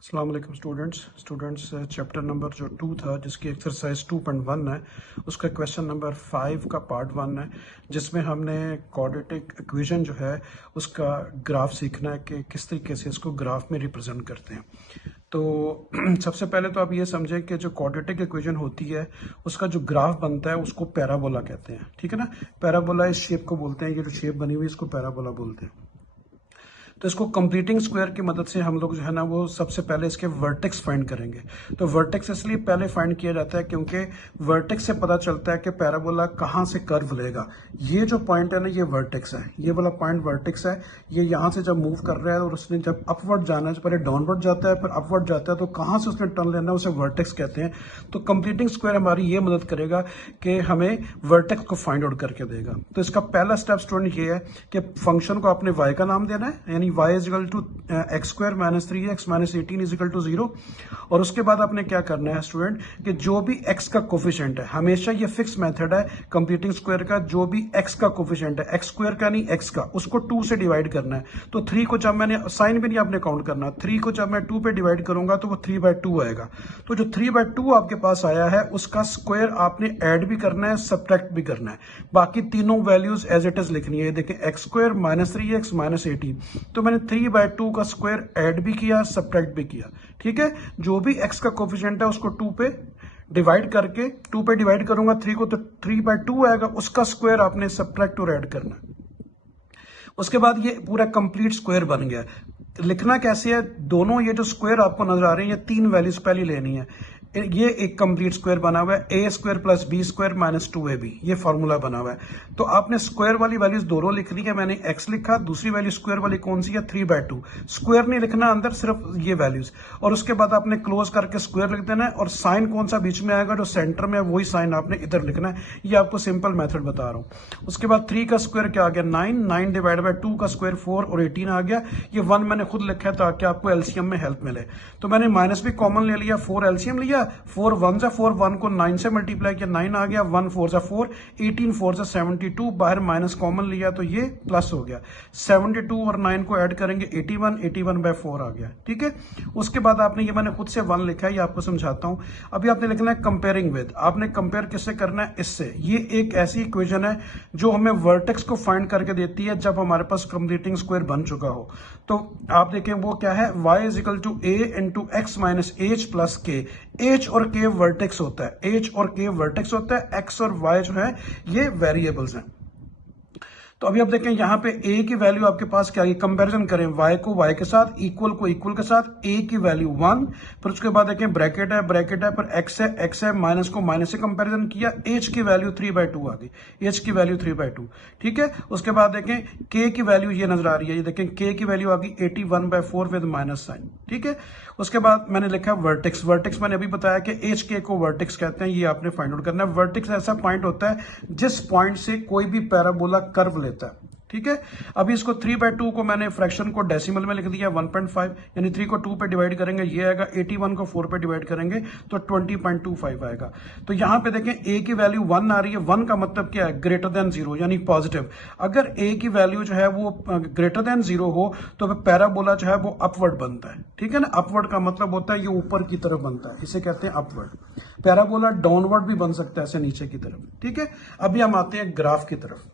अस्सलाम वालेकुम students chapter number जो 2 था जिसकी एक्सरसाइज 2.1 है उसका क्वेश्चन नंबर 5 का पार्ट 1 है जिसमें हमने क्वाड्रेटिक इक्वेशन जो है उसका ग्राफ सीखना है कि किस तरीके से इसको ग्राफ में रिप्रेजेंट करते हैं। तो सबसे पहले तो आप ये समझें कि जो क्वाड्रेटिक इक्वेशन होती है उसका जो ग्राफ बनता है उसको पैराबोला कहते हैं, ठीक है ना। पैराबोला इस शेप को बोलते हैं, ये जो शेप बनी हुई है इसको पैराबोला बोलते हैं। तो इसको कंप्लीटिंग स्क्वायर की मदद से हम लोग जो है ना वो सबसे पहले इसके वर्टेक्स फाइंड करेंगे। तो वर्टेक्स इसलिए पहले फाइंड किया जाता है क्योंकि वर्टेक्स से पता चलता है कि पैराबोला कहाँ से कर्व लेगा। ये जो पॉइंट है ना ये वर्टेक्स है, ये वाला पॉइंट वर्टेक्स है। ये यहाँ से जब मूव कर रहा है और उसने जब अपवर्ड जाना है, पहले डाउनवर्ड जाता है फिर अपवर्ड जाता है, तो कहाँ से उसने टर्न लेना है उसे वर्टेक्स कहते हैं। तो कंप्लीटिंग स्क्वायर हमारी ये मदद करेगा कि हमें वर्टेक्स को फाइंड आउट करके देगा। तो इसका पहला स्टेप स्टूडेंट ये है कि फंक्शन को आपने y का नाम देना है, यानी y is equal to x square minus 3x minus 18 is equal to 0। और उसके बाद आपने क्या करना है स्टूडेंट कि जो भी x का कोफिशिएंट है, हमेशा ये फिक्स मेथड है कंप्लीटिंग स्क्वायर का, जो भी x का कोफिशिएंट है, x स्क्वायर का नहीं x का, उसको 2 से डिवाइड करना है। तो 3 को जब मैंने साइन भी नहीं आपने काउंट करना, 3 को जब मैं 2 पे डिवाइड करूंगा तो वो 3/2 आएगा। तो जो 3/2 आपके पास आया है उसका स्क्वायर आपने ऐड भी करना है, सब्ट्रैक्ट भी करना है। बाकी तीनों वैल्यूज एज इट इज लिखनी है। देखिए x square minus 3x minus 18, तो मैंने 3/2 का स्क्वायर ऐड भी किया, सब्ट्रैक्ट भी किया, ठीक है। जो भी x का कोफिशिएंट है उसको 2 पे डिवाइड करके 2 पे डिवाइड करूंगा 3 को, तो 3/2 आएगा, उसका स्क्वायर आपने सब्ट्रैक्ट और ऐड करना है। उसके बाद ये पूरा कंप्लीट स्क्वायर बन गया। लिखना कैसे है, दोनों ये जो स्क्वायर आपको नजर आ रहे हैं ये 3 वैल्यूज पहले लेनी है। ये एक कंप्लीट स्क्वायर बना हुआ है, A square plus B square minus 2ab, ये फॉर्मूला बना हुआ है। तो आपने स्क्वायर वाली वैल्यूज दोनों लिख ली है, मैंने x लिखा, दूसरी वैल्यू स्क्वायर वाली कौन सी है 3/2। स्क्वायर नहीं लिखना अंदर, सिर्फ ये वैल्यूज। और उसके बाद आपने क्लोज करके स्क्वायर लिख देना है, और साइन कौन सा बीच में आएगा, जो सेंटर में है वही साइन आपने इधर लिखना है। ये आपको सिंपल मेथड बता रहा हूं। उसके बाद 3 का स्क्वायर क्या आ गया 9 डिवाइड बाय 2 का स्क्वायर 4 और 18 आ गया। ये 1 मैंने खुद लिखा है ताकि आपको एलसीएम में हेल्प मिले। तो मैंने माइनस भी कॉमन ले लिया, 4 एलसीएम लिया, 4 1 4 1 को 9 से मल्टीप्लाई किया, 9 आ गया, 1 4 4 18 4 72, बाहर माइनस कॉमन लिया तो ये प्लस हो गया। 72 और 9 को ऐड करेंगे 81/4 आ गया, ठीक है। उसके बाद आपने ये मैंने खुद से 1 लिखा है, ये आपको समझाता हूं। अभी आपने लिखना है कंपेयरिंग विद, आपने कंपेयर किससे करना है, इससे। ये एक ऐसी इक्वेशन है जो हमें वर्टेक्स को फाइंड करके देती है जब हमारे पास कंप्लीटिंग स्क्वायर बन चुका हो। तो आप देखें वो क्या है, y is equal to a into x minus h plus k। h और k वर्टेक्स होता है, h और k वर्टेक्स होता है, x और y जो है ये वेरिएबल्स हैं। तो अभी आप देखें यहाँ पे a की वैल्यू आपके पास क्या है, कंपैरिजन करें y को y के साथ, इक्वल को इक्वल के साथ, a की वैल्यू 1, फिर उसके बाद देखें ब्रैकेट है पर x है, माइनस को माइनस से कंपैरिजन किया, h की वैल्यू 3/2 आ गई, h की वैल्यू 3/2, ठीक है। उसके बाद देखें k की वैल्यू ये नजर आ रही है, ये देखें k की वैल्यू आ गई 81/4 विद माइनस साइन, ठीक है। उसके बाद मैंने लिखा वर्टेक्स, वर्टेक्स मैंने अभी बताया कि एच के को वर्टेक्स कहते हैं, ये आपने फाइंड आउट करना है। वर्टेक्स ऐसा पॉइंट होता है जिस पॉइंट से कोई भी पैराबोला कर्व लेता है, ठीक है। अभी इसको 3/2 को मैंने फ्रैक्शन को डेसिमल में लिख दिया 1.5, यानी 3 को 2 पे डिवाइड करेंगे ये आएगा, 81 को 4 पे डिवाइड करेंगे तो 20.25 आएगा। तो यहां पे देखें a की वैल्यू 1 आ रही है, 1 का मतलब क्या है, ग्रेटर देन 0 यानी पॉजिटिव। अगर a की वैल्यू जो है वो ग्रेटर देन 0 हो तो पैराबोला जो है वो अपवर्ड बनता है, ठीक है ना। अपवर्ड का मतलब होता है ये ऊपर की तरफ बनता है, इसे कहते हैं अपवर्ड। पैराबोला डाउनवर्ड भी बन सकता है, ऐसे नीचे की तरफ, ठीक है। अभी हम आते हैं ग्राफ की तरफ।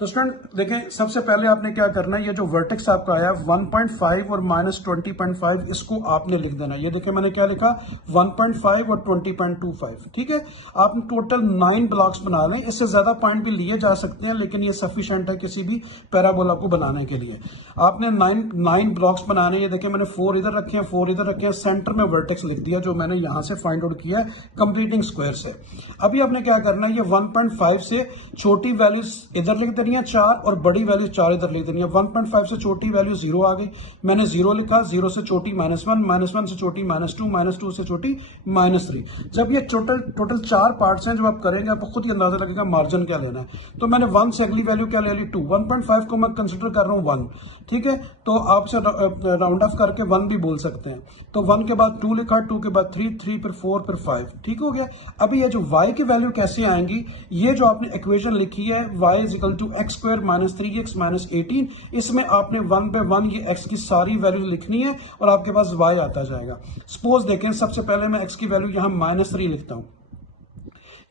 तो स्टूडेंट देखें सबसे पहले आपने क्या करना है, ये जो वर्टेक्स आपका आया 1.5 और माइनस 20.5, इसको आपने लिख देना। ये देखें मैंने क्या लिखा 1.5 और 20.25, ठीक है। आपने टोटल 9 ब्लॉक्स बना लें, इससे ज्यादा पॉइंट भी लिए जा सकते हैं लेकिन ये सफिशिएंट है किसी भी पैराबोला को बनाने के लिए। आपने 9 ब्लॉक्स बनाने, ये देखें मैंने 4 इधर रखे हैं, 4 इधर रखे हैं, सेंटर में वर्टेक्स लिख दिया जो मैंने यहां से फाइंड आउट किया कंप्लीटिंग स्क्वायर से। अभी आपने क्या करना है, ये 1.5 से छोटी वैल्यूज इधर लिख देनी 4 और बड़ी वैल्यू 4 इधर लिख देनी है। 1.5 से छोटी वैल्यू 0 आ गई, मैंने 0 लिखा, 0 से छोटी -1, -1 से छोटी -2, -2 से छोटी -3। जब ये टोटल 4 पार्ट्स हैं, जब आप करेंगे आपको खुद ही अंदाजा लगेगा मार्जिन क्या लेना है। तो मैंने 1 से अगली वैल्यू क्या ले ली 2, 1.5 को मैं कंसिडर कर रहा हूं 1, ठीक है। तो आप से राउंड ऑफ करके 1 भी बोल सकते हैं। तो 1 के बाद 2 लिखा, 2 के बाद 3 फिर 4 फिर 5, ठीक हो गया। अभी ये जो y की वैल्यू कैसे आएंगी, ये जो आपने इक्वेशन लिखी है y is equal to x square minus 3x minus 18, इसमें आपने 1 पे 1 ये x की सारी वैल्यू लिखनी है और आपके पास y आता जाएगा। सपोज देखें, सबसे पहले मैं x की वैल्यू यहां -3 लिखता हूं।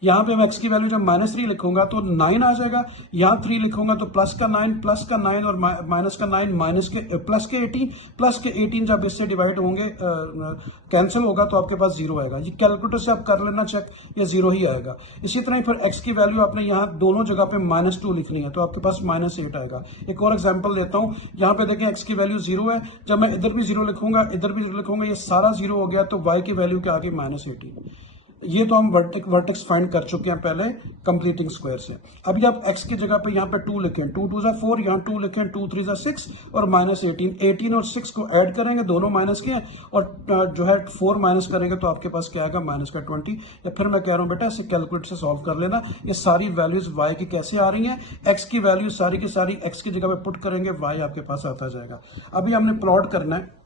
यहां पे मैं x की वैल्यू जब -3 लिखूंगा तो 9 आ जाएगा, यहां 3 लिखूंगा तो प्लस का 9 और माइनस का 9 माइनस के प्लस के 18 जब इससे डिवाइड होंगे कैंसिल होगा तो आपके पास 0 आएगा। ये कैलकुलेटर से आप कर लेना चेक, ये 0 ही आएगा। इसी तरह फिर x की वैल्यू आपने यहाँ दोनों जगह पे -2 लिखनी है तो आपके पास -8 आएगा। एक और एग्जाम्पल देता हूँ, यहाँ पे देखें x की वैल्यू 0 है, जब मैं इधर भी 0 लिखूंगा इधर भी 0 लिखूंगा, ये सारा 0 हो गया तो y की वैल्यू क्या आ गई -18। ये तो हम वर्टेक्स फाइंड कर चुके हैं पहले कंप्लीटिंग स्क्वायर से। अभी आप x की जगह पे यहाँ पे 2 लिखें, 2 2 जा 4, यहाँ 2 लिखें, 2 3 जा 6 और -18 और 6 को ऐड करेंगे, दोनों माइनस के हैं, और जो है 4 माइनस करेंगे तो आपके पास क्या आएगा -20। या फिर मैं कह रहा हूँ बेटा इसे कैलकुलेटर से सॉल्व कर लेना। ये सारी वैल्यूज y की कैसे आ रही हैं, x की वैल्यू सारी की सारी x की जगह पे पुट करेंगे, y आपके पास आता जाएगा। अभी हमने प्लॉट करना है।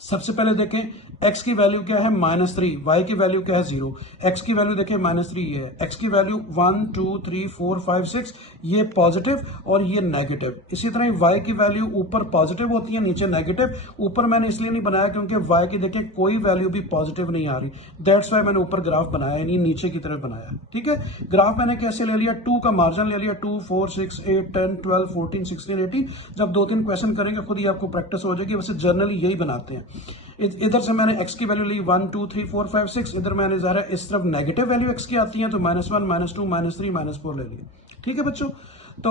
सबसे पहले देखें x की वैल्यू क्या है -3, y की वैल्यू क्या है 0। x की वैल्यू देखें -3 ये है, x की वैल्यू 1 2 3 4 5 6 ये पॉजिटिव और ये नेगेटिव। इसी तरह y की वैल्यू ऊपर पॉजिटिव होती है नीचे नेगेटिव। ऊपर मैंने इसलिए नहीं बनाया क्योंकि y की देखें कोई वैल्यू भी पॉजिटिव नहीं आ रही, दैट्स वाई मैंने ऊपर ग्राफ बनाया नहीं, नीचे की तरफ बनाया। ठीक है, ग्राफ मैंने कैसे ले लिया, 2 का मार्जिन ले लिया, 2 4 6 8 10 12 14 16 18। जब 2-3 क्वेश्चन करेंगे खुद ही आपको प्रैक्टिस हो जाएगी, वैसे जनरली यही बनाते हैं। इधर से मैंने x की वैल्यू ली 1 2 3 4 5 6, इधर मैंने ज़ाहिर है इस तरफ नेगेटिव वैल्यू x की आती है तो -1 -2 -3 -4 ले लिए। ठीक है बच्चों, तो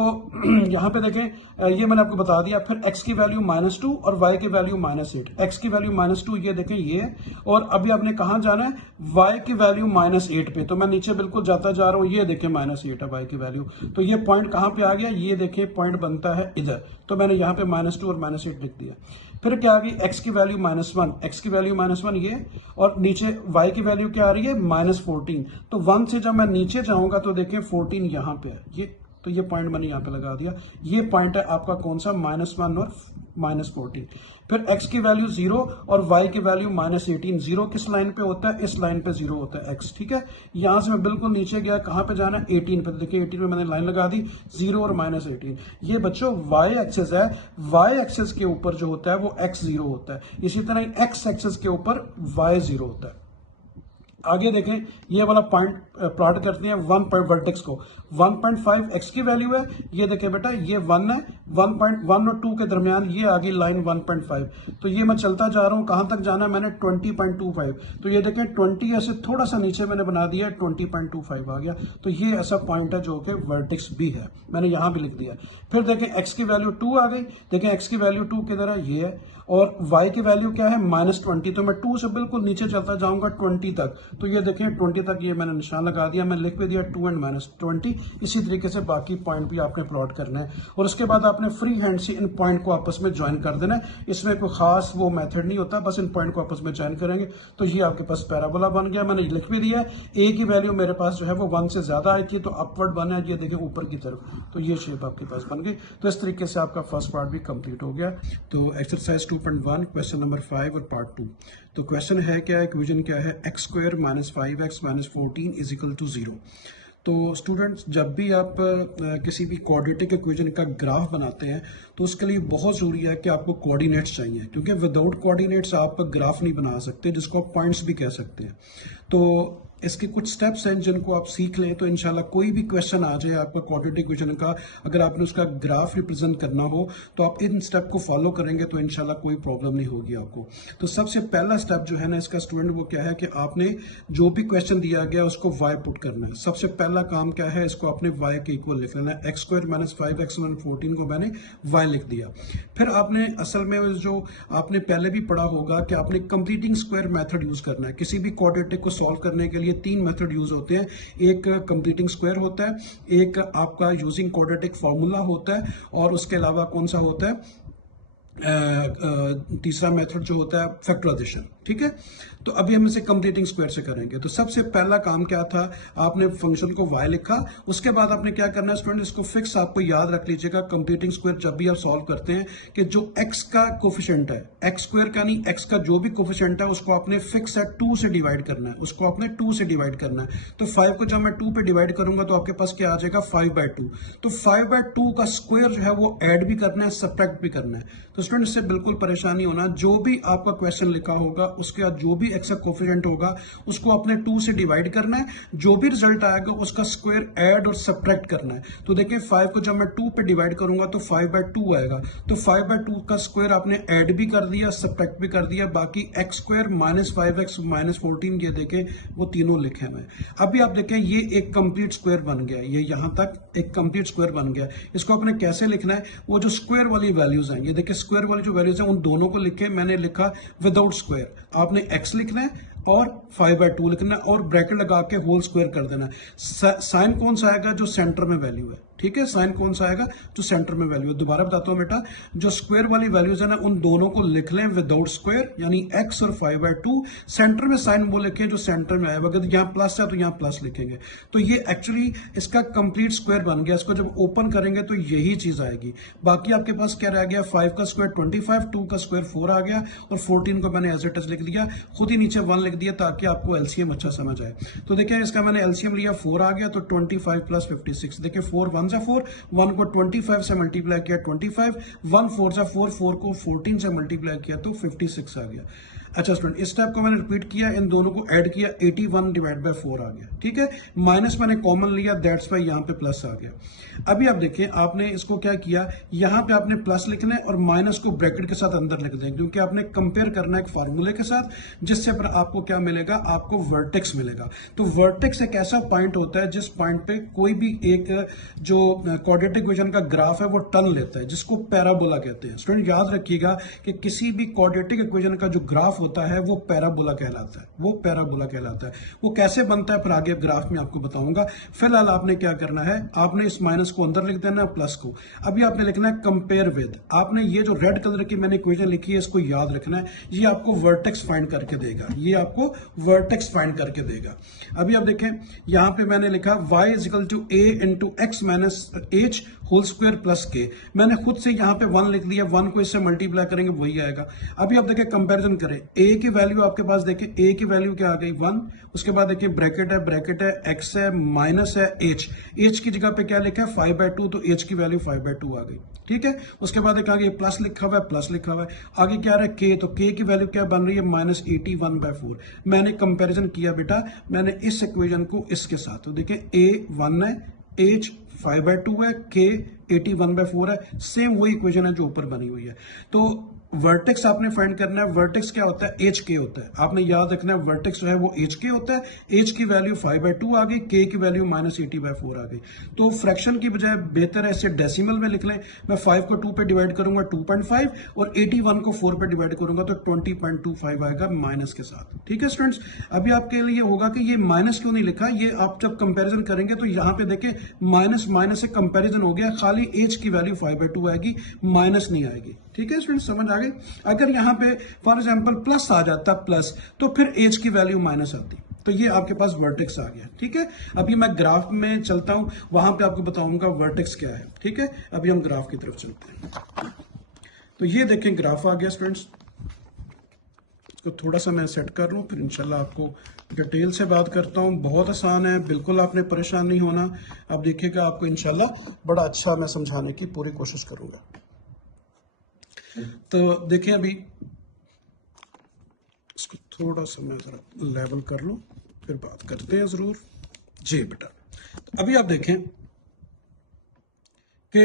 यहाँ पे देखें ये मैंने आपको बता दिया। फिर x की वैल्यू -2 और y की वैल्यू -8। x की वैल्यू -2 ये देखें ये है, और अभी आपने कहाँ जाना है, y की वैल्यू -8 पे, तो मैं नीचे बिल्कुल जाता जा रहा हूँ, ये देखें -8 है y की वैल्यू। तो ये पॉइंट कहाँ पे आ गया, ये देखें पॉइंट बनता है इधर, तो मैंने यहाँ पे -2 और -8 लिख दिया। फिर क्या आ गई, x की वैल्यू -1, x की वैल्यू -1 ये, और नीचे y की वैल्यू क्या आ रही है -14। तो 1 से जब मैं नीचे जाऊंगा तो देखें 14 यहाँ पे है ये, तो ये पॉइंट मैंने यहाँ पे लगा दिया। ये पॉइंट है आपका कौन सा, -1 और -14। फिर x की वैल्यू 0 और y की वैल्यू -18। 0 किस लाइन पे होता है, इस लाइन पे 0 होता है x। ठीक है, यहां से मैं बिल्कुल नीचे गया, कहां पे जाना है, 18 पे। देखिए 18 में मैंने लाइन लगा दी, 0 और -18। ये बच्चों y एक्सिस है, y एक्सिस के ऊपर जो होता है वो x 0 होता है, इसी तरह x एक्सिस के ऊपर y 0 होता है। आगे देखें, ये वाला पॉइंट प्लॉट करते हैं 1 पॉइंट वर्टेक्स को। 1.5 x की वैल्यू है, ये देखें बेटा ये 1 है, 1.1 और 2 के दरमियान ये आ गई लाइन 1.5। तो ये मैं चलता जा रहा हूं, कहां तक जाना है, मैंने 20.25। तो ये देखें 20 ऐसे थोड़ा सा नीचे मैंने बना दिया, 20.25 आ गया। तो ये ऐसा पॉइंट है जो कि वर्टेक्स भी है, मैंने यहां भी लिख दिया। फिर देखें x की वैल्यू 2 आ गई, देखें x की वैल्यू 2 किधर है, ये है, और y की वैल्यू क्या है, -20। तो मैं 2 से बिल्कुल नीचे चलता जाऊंगा 20 तक, तो ये देखें 20 तक ये मैंने निशान लगा दिया, मैंने लिख भी दिया 2 एंड -20। इसी तरीके से बाकी पॉइंट भी आपने प्लॉट करना है, और उसके बाद आपने फ्री हैंड से इन पॉइंट को आपस में ज्वाइन कर देना है। इसमें कोई खास वो मेथड नहीं होता, बस इन पॉइंट को आपस में ज्वाइन करेंगे तो ये आपके पास पैराबोला बन गया। मैंने लिख भी दिया है, a की वैल्यू मेरे पास जो है वो 1 से ज्यादा आई थी तो अपवर्ड बना है, ये देखें ऊपर की तरफ, तो ये शेप आपके पास बन गई। तो इस तरीके से आपका फर्स्ट पार्ट भी कंप्लीट हो गया। तो एक्सरसाइज 2.1 क्वेश्चन नंबर 5 और पार्ट 2। तो क्वेश्चन है क्या, इक्वेशन क्या है, x square -5x -14 is equal to 0। तो स्टूडेंट्स जब भी आप किसी भी क्वाड्रेटिक इक्वेशन का ग्राफ बनाते हैं तो उसके लिए बहुत ज़रूरी है कि आपको कोऑर्डिनेट्स चाहिए, क्योंकि विदाउट कोऑर्डिनेट्स आप ग्राफ नहीं बना सकते, जिसको आप पॉइंट्स भी कह सकते हैं। तो इसके कुछ स्टेप्स हैं जिनको आप सीख लें तो इंशाल्लाह कोई भी क्वेश्चन आ जाए आपका क्वाड्रेटिक इक्वेशन का, अगर आपने उसका ग्राफ रिप्रेजेंट करना हो तो आप इन स्टेप को फॉलो करेंगे तो इंशाल्लाह कोई प्रॉब्लम नहीं होगी आपको। तो सबसे पहला स्टेप जो है ना इसका स्टूडेंट वो क्या है कि आपने जो भी क्वेश्चन दिया गया उसको y पुट करना है। सबसे पहला काम क्या है, इसको आपने y के इक्वल लिख लेना है। x स्क्वायर -5x -14 को मैंने y लिख दिया। फिर आपने असल में जो आपने पहले भी पढ़ा होगा कि आपने कंप्लीटिंग स्क्वायर मेथड यूज करना है। किसी भी क्वाड्रेटिक को सॉल्व करने के लिए 3 मेथड यूज होते हैं, एक कंप्लीटिंग स्क्वायर होता है, एक आपका यूजिंग क्वाड्रेटिक फार्मूला होता है, और उसके अलावा कौन सा होता है, तीसरा मेथड जो होता है फैक्टराइजेशन, ठीक है। तो अभी हम इसे कंप्लीटिंग स्क्वायर से करेंगे। तो सबसे पहला काम क्या था, आपने फंक्शन को y लिखा, उसके बाद आपने क्या करना है स्टूडेंट, इसको फिक्स आपको याद रख लीजिएगा कंप्लीटिंग स्क्वायर जब भी आप सॉल्व करते हैं कि जो x का कोफिशिएंट है, x स्क्वायर का नहीं, x का जो भी कोफिशिएंट है उसको आपने फिक्स है 2 से डिवाइड करना है, उसको आपने 2 से डिवाइड करना है। तो 5 को जब मैं 2 पे डिवाइड करूंगा तो आपके पास क्या आ जाएगा 5/2। तो 5/2 का स्क्वायर जो है वो ऐड भी करना है, सब्ट्रैक्ट भी करना है। तो स्टूडेंट इससे बिल्कुल परेशानी होना, जो भी आपका क्वेश्चन लिखा होगा उसके बाद जो भी x का कोफिशिएंट होगा उसको आपने 2 से डिवाइड करना है, जो भी रिजल्ट आएगा उसका स्क्वायर ऐड और सब्ट्रैक्ट करना है। तो देखिए 5 को जब मैं 2 पे डिवाइड करूंगा तो 5/2 आएगा। तो 5/2 का स्क्वायर आपने ऐड भी कर दिया, सब्ट्रैक्ट भी कर दिया, बाकी x स्क्वायर -5x -14 ये देखें वो तीनों लिखे हुए। अभी आप देखें ये एक कंप्लीट स्क्वायर बन गया, ये यहां तक एक कंप्लीट स्क्वायर बन गया। इसको आपने कैसे लिखना है, वो जो स्क्वायर वाली वैल्यूज हैं, ये देखिए स्क्वायर वाली जो वैल्यूज हैं उन दोनों को लिखे, मैंने लिखा विदाउट स्क्वायर। आपने x लिखना है और 5/2 लिखना है और ब्रैकेट लगा के होल स्क्वायर कर देना है। साइन कौन सा आएगा, जो सेंटर में वैल्यू है, ठीक है। साइन कौन सा आएगा, जो सेंटर में वैल्यू है। दोबारा बताता हूं बेटा, जो स्क्वायर वाली वैल्यूज है ना उन दोनों को लिख लें विदाउट स्क्वायर, यानी x और 5/2। सेंटर में साइन वो लिखें जो सेंटर में आएगा, अगर यहाँ प्लस है तो यहाँ प्लस लिखेंगे। तो ये एक्चुअली इसका कंप्लीट स्क्वायर बन गया। इसको जब ओपन करेंगे तो यही चीज आएगी। बाकी आपके पास क्या रह गया, 5 का स्क्वायर 25, 2 का स्क्वायर 4 आ गया और 14 को मैंने एज इट इज लिख दिया, खुद ही नीचे 1 लिख दिया ताकि आपको एलसीएम अच्छा समझ आए। तो देखिए इसका मैंने एलसीएम लिया, 4 आ गया, तो 25 + 56। देखिए 4 1 जा 4, 1 को 25 से मल्टीप्लाई किया 25, 1 4 जा 4, 4 को 14 से मल्टीप्लाई किया तो 56 आ गया। अच्छा स्टूडेंट, इस टाइप को मैंने रिपीट किया, इन दोनों को ऐड किया, 81/4 आ गया, ठीक है। माइनस मैंने कॉमन लिया, दैट्स वाई यहाँ पे प्लस आ गया। अभी आप देखिए आपने इसको क्या किया, यहाँ पे आपने प्लस लिखना है और माइनस को ब्रैकेट के साथ अंदर लिख दें, क्योंकि आपने कंपेयर करना है एक फार्मूले के साथ, जिससे पर आपको क्या मिलेगा, आपको वर्टेक्स मिलेगा। तो वर्टेक्स एक ऐसा पॉइंट होता है जिस पॉइंट पे कोई भी एक जो क्वाड्रेटिक इक्वेशन का ग्राफ है वो टर्न लेता है, जिसको पैराबोला कहते हैं। स्टूडेंट याद रखिएगा कि किसी भी क्वाड्रेटिक इक्वेशन का जो ग्राफ होता है वो पैराबोला कहलाता है, वो पैराबोला कहलाता है। वो कैसे बनता है फिर आगे ग्राफ में आपको बताऊंगा। फिलहाल आपने क्या करना है, आपने इस माइनस को अंदर लिख देना है, प्लस को अभी आपने लिखना है कंपेयर विद। आपने ये जो रेड कलर की मैंने इक्वेशन लिखी है इसको याद रखना है, ये आपको वर्टेक्स फाइंड करके देगा, ये आपको वर्टेक्स फाइंड करके देगा। अभी आप देखें यहां पे मैंने लिखा y = a × x - h whole square plus k. मैंने खुद से यहाँ पे 1 लिख दिया, 1 को इससे मल्टीप्लाई करेंगे वही आएगा। अभी आप देखिए कंपैरिजन करें, a की वैल्यू आपके पास देखिए, a की वैल्यू क्या आ गई 1, उसके बाद देखिए ब्रैकेट है, x है, माइनस है h की जगह पे क्या लिखा है 5/2, तो h की वैल्यू 5/2 आ गई, ठीक है। उसके बाद एक आगे प्लस लिखा हुआ है, प्लस लिखा हुआ है, आगे क्या रहा है k, तो k की वैल्यू क्या बन रही है -81/4। मैंने कंपैरिजन किया बेटा, मैंने इस इक्वेशन को इसके साथ, तो देखिए a 1 है, h 5/2 है, k 81/4 है, सेम वही इक्वेशन है जो ऊपर बनी हुई है। तो वर्टेक्स आपने फाइंड करना है। वर्टेक्स क्या होता है, एच के होता है, आपने याद रखना है वर्टेक्स जो है वो एच के होता है। एच की वैल्यू 5/2 आ गई, के की वैल्यू -80/4 आ गई। तो फ्रैक्शन की बजाय बेहतर है इसे डेसिमल में लिख लें। मैं 5 को 2 पे डिवाइड करूंगा 2.5 और 81 को 4 पे डिवाइड करूंगा तो 20.25 आएगा माइनस के साथ, ठीक है स्टूडेंट्स। अभी आपके लिए होगा कि ये माइनस क्यों नहीं लिखा, ये आप जब कंपेरिजन करेंगे तो यहाँ पे देखें माइनस माइनस से कंपेरिजन हो गया, खाली एच की वैल्यू 5/2 आएगी, माइनस नहीं आएगी, ठीक है स्टूडेंट, समझ आ गई। अगर यहां पे फॉर एग्जांपल प्लस आ जाता प्लस, तो फिर एच की वैल्यू माइनस आती, तो ये आपके पास वर्टेक्स आ गया, ठीक है। अभी मैं ग्राफ में चलता हूं, वहां पे आपको बताऊंगा वर्टेक्स क्या है, ठीक है। अभी हम ग्राफ की तरफ चलते हैं। तो ये देखें ग्राफ आ गया स्टूडेंट्स, इसको थोड़ा सा मैं सेट कर लूं, फिर इंशाल्लाह आपको डिटेल से बात करता हूं। बहुत आसान है, बिल्कुल आपने परेशान नहीं होना। अब देखिएगा आपको इंशाल्लाह बड़ा अच्छा मैं समझाने की पूरी कोशिश करूंगा। तो देखिए अभी इसको थोड़ा सा मैं जरा लेवल कर लूं, फिर बात करते हैं जरूर जी बेटा। तो अभी आप देखें कि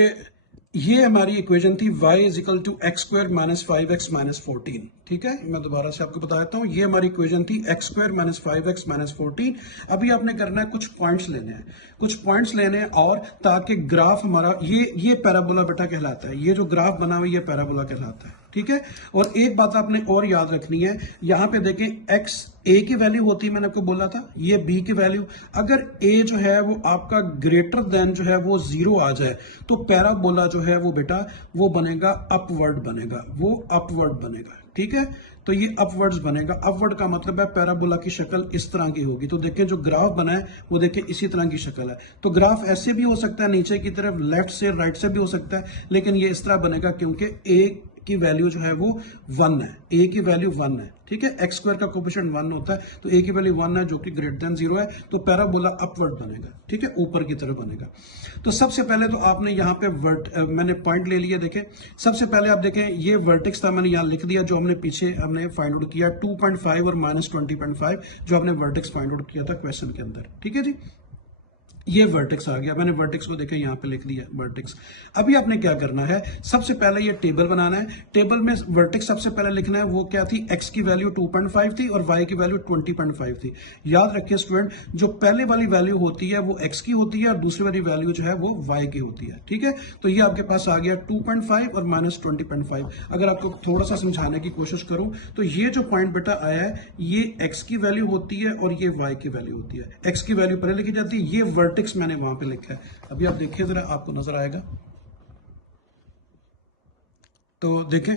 ये हमारी इक्वेशन थी y = x² - 5x - 14, ठीक है, मैं दोबारा से आपको बता देता हूँ, ये हमारी इक्वेशन थी x square minus 5x minus 14। अभी आपने करना है कुछ पॉइंट्स लेने हैं, कुछ पॉइंट्स लेने हैं, और ताकि ग्राफ हमारा ये पैराबोला बेटा कहलाता है, ये जो ग्राफ बना हुआ है ये पैराबोला कहलाता है। ठीक है, और एक बात आपने और याद रखनी है, यहां पे देखें x a की वैल्यू होती है, मैंने आपको बोला था, ये b की वैल्यू, अगर a जो है वो आपका ग्रेटर देन जो है वो 0 आ जाए तो पैराबोला जो है वो बेटा वो बनेगा अपवर्ड बनेगा, वो अपवर्ड बनेगा। ठीक है, तो ये अपवर्ड्स बनेगा। अपवर्ड का मतलब है पैराबोला की शक्ल इस तरह की होगी। तो देखें जो ग्राफ बना है वो देखें इसी तरह की शक्ल है। तो ग्राफ ऐसे भी हो सकता है, नीचे की तरफ लेफ्ट से राइट से भी हो सकता है, लेकिन ये इस तरह बनेगा क्योंकि a की वैल्यू जो है वो 1 है, a की वैल्यू 1 है। ठीक है, एक्स स्क्वायर का कोफिशिएंट 1 होता है, तो a की वैल्यू 1 है जो कि ग्रेटर देन 0 है, तो पैराबोला अपवर्ड बनेगा। ठीक है, ऊपर की तरफ बनेगा। तो सबसे पहले तो आपने यहाँ पे मैंने पॉइंट ले लिया। देखें सबसे पहले आप देखें ये वर्टेक्स था, मैंने यहाँ लिख दिया जो हमने पीछे हमने फाइंड आउट किया 2.5 और माइनस 20.5, जो हमने वर्टेक्स फाइंड आउट किया था क्वेश्चन के अंदर। ठीक है जी, ये वर्टेक्स आ गया, मैंने वर्टेक्स को देखा यहाँ पे लिख दिया वर्टेक्स। अभी आपने क्या करना है, सबसे पहले ये टेबल बनाना है। टेबल में वर्टेक्स सबसे पहले लिखना है, वो क्या थी, x की वैल्यू 2.5 थी और y की वैल्यू 20.5 थी। याद रखिए स्टूडेंट, जो पहले वाली वैल्यू होती है वो x की होती है और दूसरी वाली वैल्यू जो है वो y की होती है। ठीक है, तो ये आपके पास आ गया 2.5 और माइनस 20.5। अगर आपको थोड़ा सा समझाने की कोशिश करूं तो ये जो पॉइंट बेटा आया है ये x की वैल्यू होती है और ये y की वैल्यू होती है। x की वैल्यू पहले लिखी जाती है, ये वर्टेक्स मैंने वहां पे लिखा है। अभी आप देखिए जरा, आपको नजर आएगा। तो देखें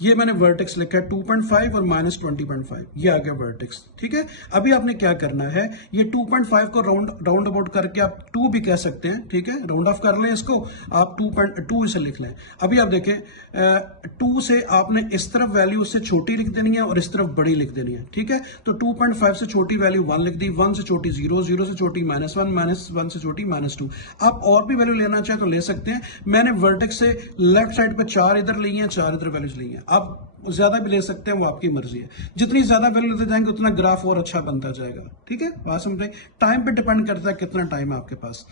ये मैंने वर्टेक्स लिखा है 2.5 और माइनस 20.5, ये आ गया वर्टेक्स। ठीक है, अभी आपने क्या करना है, ये 2.5 को राउंड अबाउट करके आप 2 भी कह सकते हैं। ठीक है, राउंड ऑफ कर लें इसको, आप 2.2 इसे लिख लें। अभी आप देखें 2 से आपने इस तरफ वैल्यू उससे छोटी लिख देनी है और इस तरफ बड़ी लिख देनी है। ठीक है, तो 2.5 से छोटी वैल्यू 1 लिख दी, 1 से छोटी 0, 0 से छोटी -1, -1 से छोटी -2। आप और भी वैल्यू लेना चाहें तो ले सकते हैं। मैंने वर्टेक्स से लेफ्ट साइड पे 4 इधर ली है, 4 इधर वैल्यूज ली है। आप ज्यादा भी ले सकते हैं, वो आपकी मर्जी है। जितनी ज्यादा वैल्यू लेते जाएंगे उतना ग्राफ और अच्छा बनता जाएगा। ठीक है, बात समझ, टाइम पे डिपेंड करता है कितना टाइम है आपके पास।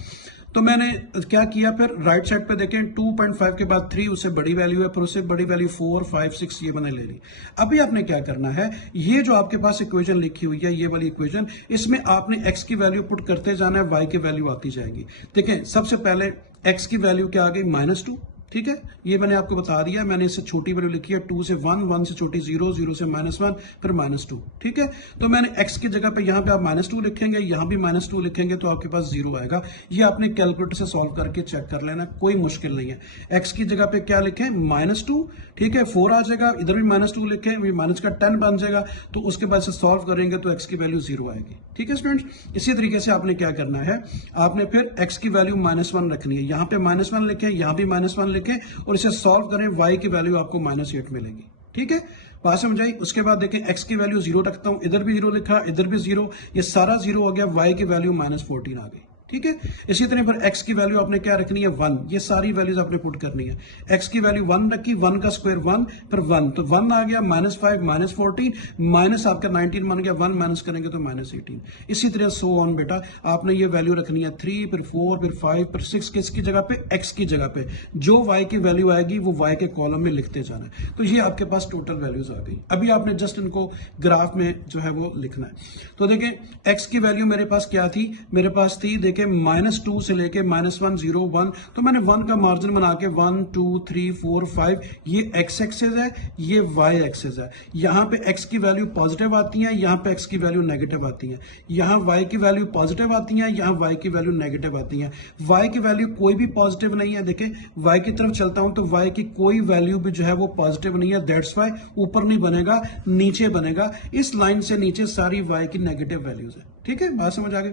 तो मैंने क्या किया, फिर राइट साइड पे देखें 2.5 के बाद 3 उससे बड़ी वैल्यू है, फिर उससे बड़ी वैल्यू 4, 5, 6 ये मैंने ले ली। अभी आपने क्या करना है, ये जो आपके पास इक्वेशन लिखी हुई है ये वाली इक्वेशन, इसमें आपने x की वैल्यू पुट करते जाना है, y की वैल्यू आती जाएगी। देखें सबसे पहले x की वैल्यू क्या आ गई, -2। ठीक है, ये मैंने आपको बता दिया, मैंने इससे छोटी वैल्यू लिखी है 2 से 1, 1 से छोटी 0, 0 से -1, फिर -2। ठीक है, तो मैंने x की जगह पे यहाँ पे आप -2 लिखेंगे, यहाँ भी -2 लिखेंगे तो आपके पास 0 आएगा। ये आपने कैलकुलेटर से सॉल्व करके चेक कर लेना, कोई मुश्किल नहीं है। x की जगह पे क्या लिखें, -2। ठीक है, 4 आ जाएगा, इधर भी -2 लिखें, ये माइनस का 10 बन जाएगा, तो उसके बाद से सॉल्व करेंगे तो x की वैल्यू 0 आएगी। ठीक है स्टूडेंट्स, इसी तरीके से आपने क्या करना है, आपने फिर x की वैल्यू -1 रखनी है, यहाँ पे -1 लिखें, यहाँ भी -1 लिखें और इसे सॉल्व करें, y की वैल्यू आपको -8 मिलेगी। ठीक है, बात समझ आई। उसके बाद देखें x की वैल्यू 0 रखता हूं, इधर भी 0 लिखा, इधर भी 0, ये सारा 0 हो गया, y की वैल्यू -14 आ गई। ठीक है, इसी तरह पर x की वैल्यू आपने क्या रखनी है, 1, ये सारी वैल्यूज आपने पुट करनी है। x की वैल्यू 1 रखी, 1 का स्क्वायर 1, फिर 1, तो 1 आ गया, -5, -14, माइनस आपका 19 बन गया, 1 माइनस करेंगे तो -18। इसी तरह सो ऑन बेटा, आपने ये वैल्यू रखनी है 3, फिर 4, फिर 5, फिर 6, किसकी जगह पे, x की जगह पे। जो y की वैल्यू आएगी वो y के कॉलम में लिखते जाना है। तो ये आपके पास टोटल वैल्यूज आ गई। अभी आपने जस्ट इनको ग्राफ में जो है वो लिखना है। तो देखें x की वैल्यू मेरे पास क्या थी, मेरे पास थी देखें -2 से लेके -1, 0, 1, तो मैंने 1 का मार्जिन बना के 1, 2, 3, 4, 5, ये x एक्सेस है, ये y एक्सेस है। यहाँ पे x की वैल्यू पॉजिटिव आती है, यहाँ पे x की वैल्यू नेगेटिव आती है, यहाँ y की वैल्यू पॉजिटिव आती है, यहाँ y की वैल्यू नेगेटिव आती है। y की वैल्यू कोई भी पॉजिटिव नहीं है, देखें y की तरफ चलता हूं तो y की कोई वैल्यू भी जो है वो पॉजिटिव नहीं है, दैट्स वाई ऊपर नहीं बनेगा, नीचे बनेगा। इस लाइन से नीचे सारी y की नेगेटिव वैल्यूज है। ठीक है, बात समझ आ गई।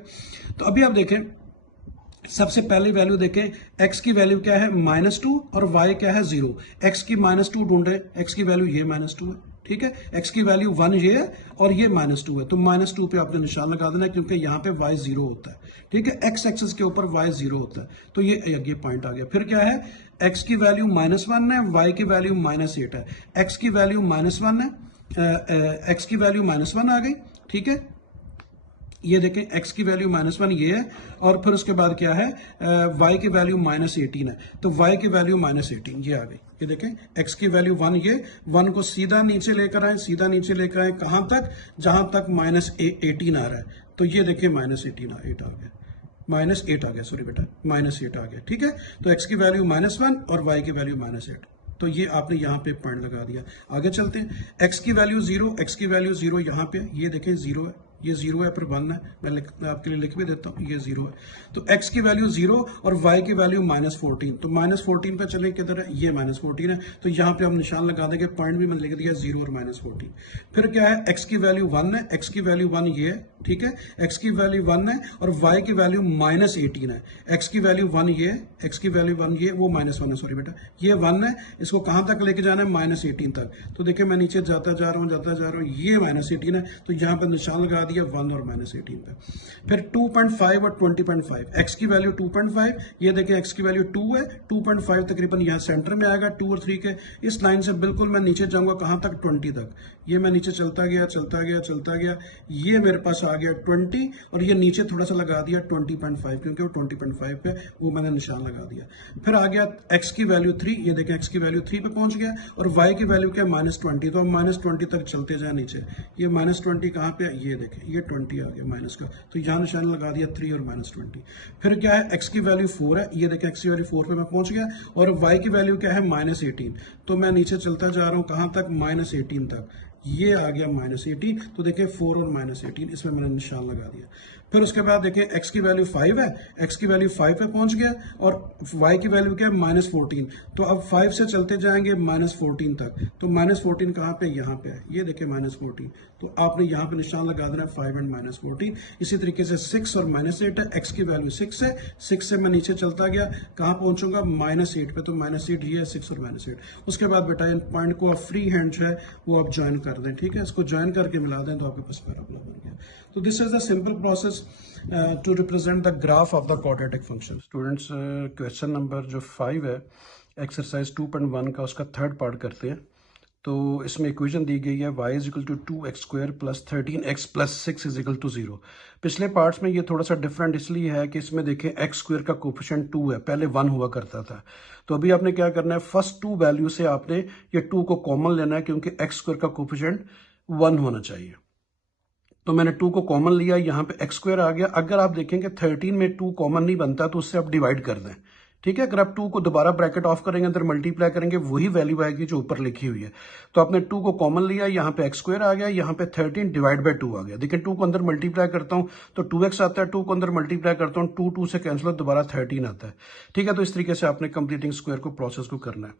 तो अभी आप देखें सबसे पहली वैल्यू देखें, x की वैल्यू क्या है, -2 और y क्या है, 0। x की -2 ढूंढे, x की वैल्यू ये -2 है। ठीक है, x की वैल्यू 1 ये है और ये -2 है, तो -2 पे आपने निशान लगा देना क्योंकि यहाँ पे y 0 होता है। ठीक है, x एक्सिस के ऊपर y 0 होता है, तो ये पॉइंट आ गया। फिर क्या है, x की वैल्यू -1 है, y की वैल्यू -8 है, x की वैल्यू -1 है, x की वैल्यू -1 आ गई। ठीक है, ये देखें x की वैल्यू -1 ये है, और फिर उसके बाद क्या है, y की वैल्यू -18 है, तो y की वैल्यू -18 ये आ गई। ये देखें x की वैल्यू 1, ये 1 को सीधा नीचे लेकर आए, सीधा नीचे लेकर आए कहां तक, जहां तक -18 आ रहा है, तो ये देखिए -18 8 आ गया, -8 आ गया, सॉरी बेटा -8 आ गया। ठीक है, तो x की वैल्यू -1 और y की वैल्यू -8, तो ये आपने यहाँ पे पॉइंट लगा दिया। आगे चलते हैं, x की वैल्यू 0, x की वैल्यू 0 यहाँ पे, ये देखें 0 है, ये 0 है, फिर 1 है, मैं आपके लिए लिख भी देता हूँ, ये 0 है। तो x की वैल्यू 0 और y की वैल्यू -14, तो -14 पे चले किधर है, ये -14 है, तो यहाँ पे हम निशान लगा देंगे, पॉइंट भी मैंने लिख दिया 0 और -14। फिर क्या है, x की वैल्यू 1 है, x की वैल्यू 1 ये है, ठीक है, x की वैल्यू 1 है और y की वैल्यू -18 है, x की वैल्यू 1 ये, x की वैल्यू 1 ये, वो -1 है, सॉरी बेटा, ये 1 है, इसको कहां तक लेके जाना है, -18 तक। तो देखिए मैं नीचे जाता जा रहा हूँ, ये -18 है, तो यहाँ पर निशान लगा दिया 1 और -18 पे। फिर 2.5 और 20.5, x की वैल्यू 2.5, ये देखिए x की वैल्यू 2 है, 2.5 तकरीबन यहाँ सेंटर में आएगा, 2 और 3 के इस लाइन से बिल्कुल मैं नीचे जाऊंगा, कहां तक, 20 तक। ये मैं नीचे चलता गया, ये मेरे पास आ गया 20, और ये नीचे थोड़ा सा लगा दिया 20.5, क्योंकि वो 20.5 पे वो मैंने निशान लगा दिया। फिर आ गया x की वैल्यू 3, ये देखें x की वैल्यू 3 पे पहुंच गया, और y की वैल्यू क्या, -20, तो हम -20 तक चलते जाए नीचे। ये -20 कहाँ पे, ये देखें ये 20 आ गया माइनस का, तो यहाँ निशान लगा दिया 3 और -20। फिर क्या है, x की वैल्यू 4 है, ये देखें x की वैल्यू 4 पे मैं पहुंच गया, और y की वैल्यू क्या है, -18, तो मैं नीचे चलता जा रहा हूँ कहां तक, -18 तक, ये आ गया -18, तो देखिए 4 और -18, इसमें मैंने निशान लगा दिया। फिर उसके बाद देखें x की वैल्यू 5 है, x की वैल्यू 5 पे पहुंच गया, और y की वैल्यू क्या है, -14, तो अब 5 से चलते जाएंगे -14 तक, तो -14 कहाँ पे, यहाँ पे है, ये देखें -14, तो आपने यहाँ पे निशान लगा देना 5 एंड -14। इसी तरीके से 6 और -8 है, x की वैल्यू 6 है, 6 से मैं नीचे चलता गया, कहाँ पहुंचूंगा, -8 पे, तो -8 ये है, 6 और -8। उसके बाद बेटा इन पॉइंट को आप फ्री हैंड जो है वो आप ज्वाइन कर दें, ठीक है, इसको ज्वाइन करके मिला दें, तो आपके पास पैराबोला बन गया। तो this is the simple process to represent the graph of the quadratic function. Students, question number जो 5 है एक्सरसाइज 2.1 का, उसका थर्ड पार्ट करते हैं। तो इसमें इक्वेशन दी गई है y is equal to 2x² plus 13x plus 6 is equal to 0। पिछले पार्ट्स में ये थोड़ा सा डिफरेंट इसलिए है कि इसमें देखें x² का कोफिशिएंट 2 है, पहले 1 हुआ करता था। तो अभी आपने क्या करना है, फर्स्ट 2 वैल्यू से आपने ये 2 को कॉमन लेना है, क्योंकि x² का कोफिशिएंट 1 होना चाहिए। तो मैंने 2 को कॉमन लिया, यहाँ पे x² आ गया। अगर आप देखेंगे 13 में 2 कॉमन नहीं बनता, तो उससे आप डिवाइड कर दें, ठीक है। अगर आप 2 को दोबारा ब्रैकेट ऑफ करेंगे, अंदर मल्टीप्लाई करेंगे, वही वैल्यू आएगी जो ऊपर लिखी हुई है। तो आपने 2 को कॉमन लिया, यहाँ पे x² आ गया, यहाँ पे 13 डिवाइड बाय 2 आ गया। देखिए 2 को अंदर मल्टीप्लाई करता हूं तो 2x आता है, 2 को अंदर मल्टीप्लाई करता हूं 2 से कैंसिल हो, दोबारा 13 आता है, ठीक है। तो इस तरीके से आपने कंप्लीटिंग स्क्वायर को प्रोसेस को करना है।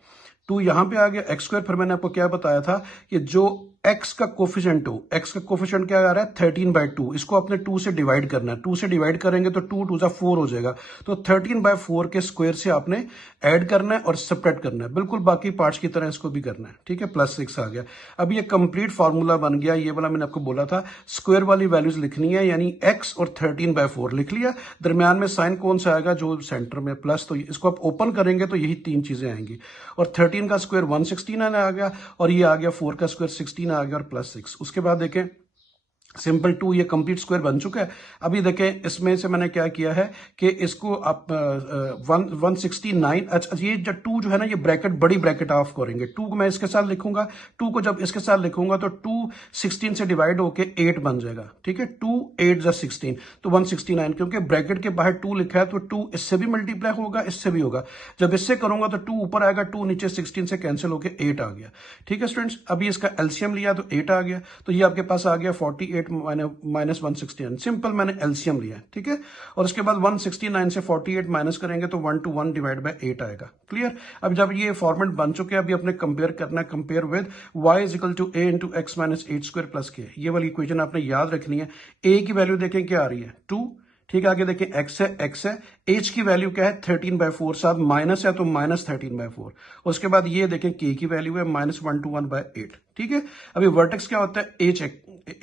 2 यहां पे आ गया, x², फिर मैंने आपको क्या बताया था कि जो x का कोफिशिएंट हो, x का कोफिशिएंट क्या आ रहा है, 13/2, इसको आपने 2 से डिवाइड करना है। 2 से डिवाइड करेंगे तो 2 2 4 हो जाएगा, तो 13/4 के स्क्वायर से आपने ऐड करना है और सब्ट्रैक्ट करना है, बिल्कुल बाकी पार्ट्स की तरह इसको भी करना है, ठीक है। प्लस 6 आ गया। अब ये कंप्लीट फार्मूला बन गया, ये वाला मैंने आपको बोला था स्क्वायर वाली वैल्यूज लिखनी है, यानी x और 13/4 लिख लिया। दरमियान में साइन कौन सा आएगा, जो सेंटर में प्लस, तो इसको आप ओपन करेंगे तो यही 3 चीजें आएंगी। और 13 का स्क्वायर 116 आ गया, और ये आ गया 4 का स्क्वायर 16 आ गया, और प्लस 6। उसके बाद देखें सिंपल 2, ये कंप्लीट स्क्वायर बन चुका है। अभी देखें इसमें से मैंने क्या किया है कि इसको आप 169, अच्छा ये जो 2 जो है ना, ये ब्रैकेट बड़ी ब्रैकेट ऑफ करेंगे। 2 को मैं इसके साथ लिखूंगा, 2 को जब इसके साथ लिखूंगा तो 2 16 से डिवाइड होके 8 बन जाएगा, ठीक है। 2 8 जा 16, तो 169, क्योंकि ब्रैकेट के बाहर 2 लिखा है, तो 2 इससे भी मल्टीप्लाई होगा, इससे भी होगा। जब इससे करूंगा तो 2 ऊपर आएगा, 2 नीचे 16 से कैंसिल होकर 8 आ गया, ठीक है स्टूडेंट्स। अभी इसका एलसीएम लिया तो 8 आ गया, तो ये आपके पास आ गया 48 माइनस 169। सिंपल मैंने एलसीएम लिया, ठीक है। और उसके बाद 169 से 48 माइनस करेंगे तो 1 to 1 डिवाइड बाय 8 आएगा, क्लियर। अब जब ये फॉर्मेट बन चुके हैं, अभी अपने कंपेयर करना है, compare with y is equal to a into x minus 8² plus k। ये वाली इक्वेशन आपने याद रखनी है। a की वैल्यू देखें क्या आ रही है, 2, ठीक है। आगे देखें x है, h की वैल्यू क्या है, 13/4, साथ माइनस है तो माइनस 13/4। उसके बाद ये देखें k की वैल्यू है -1 to 1/8, ठीक है। अभी वर्टेक्स क्या होता है,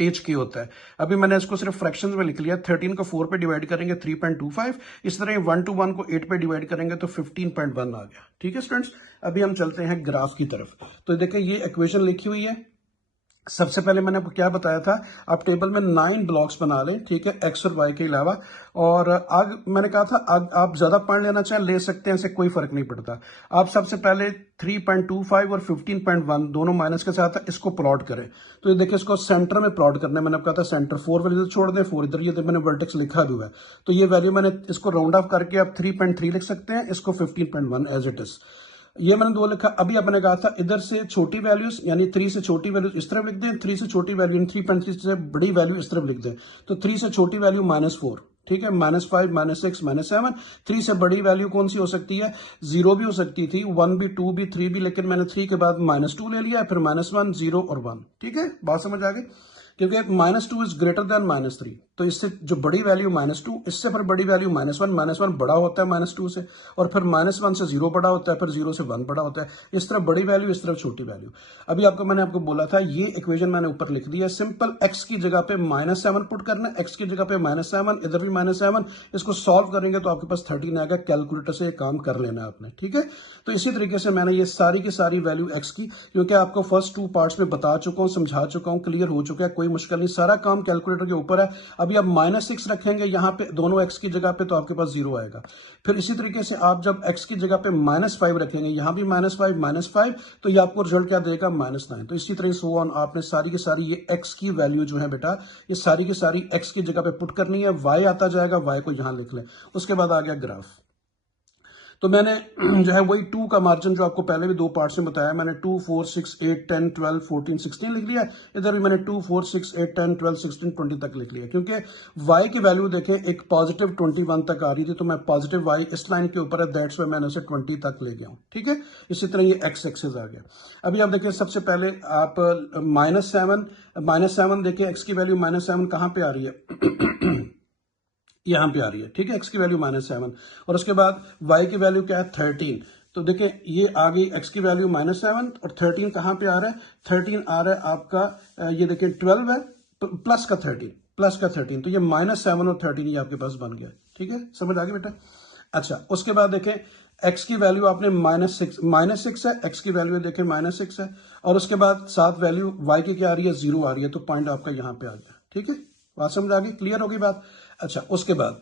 h k होता है। अभी मैंने इसको सिर्फ फ्रैक्शंस में लिख लिया, 13 को 4 पे डिवाइड करेंगे 3.25, इस तरह 1 to 1 को 8 पे डिवाइड करेंगे तो 15.1 आ गया, ठीक है स्टूडेंट्स। अभी हम चलते हैं ग्राफ की तरफ। तो देखें ये इक्वेशन लिखी हुई है, सबसे पहले मैंने आपको क्या बताया था, आप टेबल में 9 ब्लॉक्स बना लें, ठीक है, एक्स और वाई के अलावा। और आग मैंने कहा था आप ज्यादा पढ़ लेना चाहें ले सकते हैं, इससे कोई फर्क नहीं पड़ता। आप सबसे पहले 3.25 और 15.1 दोनों माइनस के साथ है, इसको प्लॉट करें। तो ये देखिए, इसको सेंटर में प्लॉट करना है। मैंने कहा था सेंटर 4 वैल्यू छोड़ दें, 4 इधर, ये मैंने वर्टेक्स लिखा भी हुआ है। तो ये वैल्यू मैंने इसको राउंड ऑफ करके आप 3.3 लिख सकते हैं, इसको 15.1 एज इट इज। ये मैंने 2 लिखा। अभी आपने कहा था इधर से छोटी वैल्यूज यानी 3 से छोटी वैल्यूज इस तरफ लिख दें, 3 से छोटी वैल्यू 3.3 से बड़ी वैल्यू इस तरफ लिख दें। तो 3 से छोटी वैल्यू -4, ठीक है, -5, -6, -7। 3 से बड़ी वैल्यू कौन सी हो सकती है? 0 भी हो सकती थी, 1 भी, 2 भी, 3 भी, लेकिन मैंने 3 के बाद -2 ले लिया, फिर -1, 0 और 1। ठीक है, बात समझ आ गई? क्योंकि -2 इज ग्रेटर देन -3, तो इससे जो बड़ी वैल्यू -2, इससे फिर बड़ी वैल्यू -1, -1 बड़ा होता है -2 से, और फिर -1 से 0 बड़ा होता है, फिर 0 से 1 बड़ा होता है। इस तरफ बड़ी वैल्यू, इस तरफ छोटी वैल्यू। अभी मैंने आपको बोला था, ये इक्वेशन मैंने ऊपर लिख दी है। सिंपल x की जगह पे -7 पुट करना है, x की जगह पे -7, इधर भी -7। इसको सॉल्व करेंगे तो आपके पास 13 आएगा। कैलकुलेटर से काम कर लेना है आपने, ठीक है। तो इसी तरीके से मैंने ये सारी की सारी वैल्यू x की, क्योंकि आपको फर्स्ट 2 पार्ट्स में बता चुका हूं, समझा चुका हूं, क्लियर हो चुका है, कोई मुश्किल नहीं, सारा काम कैलकुलेटर के ऊपर है। अभी आप -6 रखेंगे यहाँ पे दोनों x की जगह पे, तो आपके पास 0 आएगा। फिर इसी तरीके से आप जब x की जगह पे -5 रखेंगे, यहाँ भी -5, तो ये आपको रिजल्ट क्या देगा? -9। तो इसी तरह सो ऑन, आपने सारी की सारी ये x की वैल्यू जो है बेटा, ये सारी की सारी x की जगह पे पुट करनी है। y आता जाएगा, y को यहां लिख लें। उसके बाद आ गया ग्राफ। तो मैंने जो है वही 2 का मार्जिन जो आपको पहले भी 2 पार्ट्स में बताया, मैंने 2, 4, 6, 8, 10, 12, 14, 16 लिख लिया। इधर भी मैंने 2, 4, 6, 8, 10, 12, 16, 20 तक लिख लिया, क्योंकि y की वैल्यू देखें एक पॉजिटिव 21 तक आ रही थी, तो मैं पॉजिटिव y इस लाइन के ऊपर है, दैट्स वाई मैंने उसे 20 तक ले गया हूं, ठीक है। इसी तरह ये x एक्सेस आ गया। अभी आप देखिए, सबसे पहले आप -7 देखें, x की वैल्यू -7 कहां पे आ रही है? यहां पे आ रही है, ठीक है, x की वैल्यू -7। और उसके बाद y की वैल्यू क्या है? 13। तो देखिए, ये आ गई x की वैल्यू -7, और 13 कहां पे आ रहा है? 13 आ रहा है आपका, ये देखिए 12 है, प्लस का 13, तो ये -7 और 13 ये आपके पास बन गया, ठीक है, समझ आ गई बेटा? अच्छा, उसके बाद देखें, x की वैल्यू आपने -6 है, x की वैल्यू देखें -6 है, और उसके बाद साथ वैल्यू y की क्या आ रही है? 0 आ रही है, तो पॉइंट आपका यहां पे आ गया, ठीक है। बात समझ आ गई? क्लियर हो गई बात? अच्छा, उसके बाद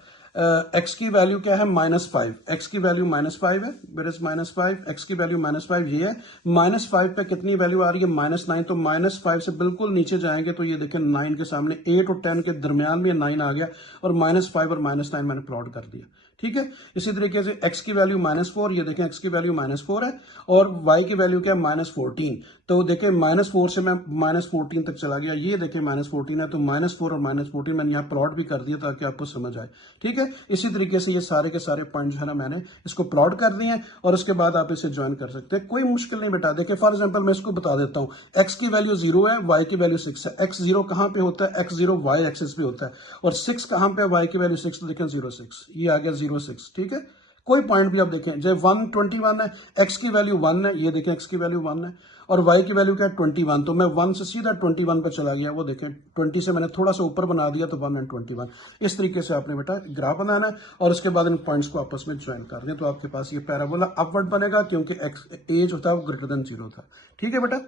x की वैल्यू क्या है? -5। x की वैल्यू -5 है, वेयर इज -5, x की वैल्यू -5 ये है। -5 पे कितनी वैल्यू आ रही है? -9। तो -5 से बिल्कुल नीचे जाएंगे तो ये देखें 9 के सामने 8 और 10 के दरमियान में 9 आ गया, और -5 और -9 मैंने प्लॉट कर दिया, ठीक है। इसी तरीके से x की वैल्यू -4, ये देखें x की वैल्यू -4 है, और y की वैल्यू क्या है? -14। तो देखें -4 से मैं -14 तक चला गया, ये देखें -14 है, तो -4 और -14 मैंने यहाँ प्लॉट भी कर दिया ताकि आपको समझ आए, ठीक है। इसी तरीके से ये सारे के सारे पॉइंट जो है ना, मैंने इसको प्लॉट कर दिए हैं, और उसके बाद आप इसे ज्वाइन कर सकते हैं, कोई मुश्किल नहीं बेटा। देखिए फॉर एग्जाम्पल मैं इसको बता देता हूँ, x की वैल्यू 0 है, y की वैल्यू 6 है। x0 कहाँ पे होता है? x0 y एक्सिस पे होता है, और 6 कहाँ पे? y की वैल्यू 6, तो देखें 0.6, ये आ गया 0.6, ठीक है। कोई पॉइंट भी आप देखें, जब 121 है, x की वैल्यू 1 है, ये देखें x की वैल्यू 1 है, और y की वैल्यू क्या है? 21। तो मैं 1 से सीधा 21 पे चला गया, वो देखें 20 से मैंने थोड़ा सा ऊपर बना दिया, तो 1 और 21। इस तरीके से आपने बेटा ग्राफ बनाना है, और उसके बाद इन पॉइंट्स को आपस में ज्वाइन कर दें, तो आपके पास ये पैराबोला अपवर्ड बनेगा, क्योंकि x ए जो था वो ग्रेटर देन 0 था, ठीक है बेटा।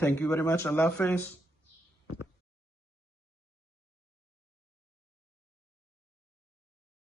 Thank you very much, Allah Hafiz.